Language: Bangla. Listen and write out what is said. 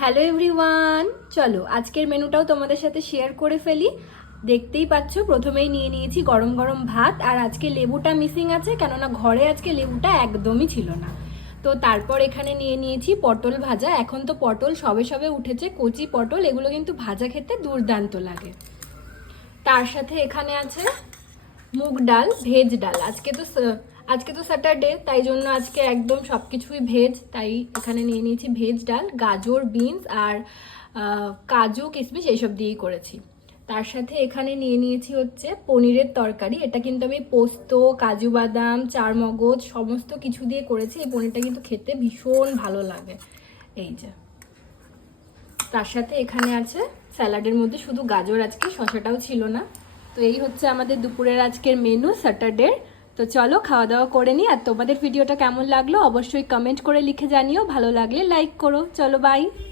হ্যালো এভরিওয়ান, চলো আজকের মেনুটাও তোমাদের সাথে শেয়ার করে ফেলি। দেখতেই পাচ্ছ, প্রথমেই নিয়ে নিয়েছি গরম গরম ভাত। আর আজকে লেবুটা মিসিং আছে, কেননা ঘরে আজকে লেবুটা একদমই ছিল না। তো তারপর এখানে নিয়ে নিয়েছি পটল ভাজা। এখন তো পটল সবে সবে উঠেছে, কচি পটল, এগুলো কিন্তু ভাজা খেতে দুর্দান্ত লাগে। তার সাথে এখানে আছে মুগ ডাল, ভেজ ডাল। আজকে তো স্যাটারডে, তাই জন্য আজকে একদম সব কিছুই ভেজ। তাই এখানে নিয়ে নিয়েছি ভেজ ডাল, গাজর, বিনস আর কাজু কিশমিশ এইসব দিয়েই করেছি। তার সাথে এখানে নিয়ে নিয়েছি হচ্ছে পনিরের তরকারি। এটা কিন্তু আমি পোস্ত, কাজু বাদাম, চারমগজ সমস্ত কিছু দিয়ে করেছি। এই পনিরটা কিন্তু খেতে ভীষণ ভালো লাগে। এই যে, তার সাথে এখানে আছে স্যালাডের মধ্যে শুধু গাজর, আজকে শসাটাও ছিল না। তো এই হচ্ছে আমাদের দুপুরের আজকের মেনু স্যাটারডে। তো চলো খাওয়া দাওয়া করে নিই। আর তোমাদের ভিডিওটা কেমন লাগলো অবশ্যই কমেন্ট করে লিখে জানিও, ভালো লাগলে লাইক করো। চলো বাই।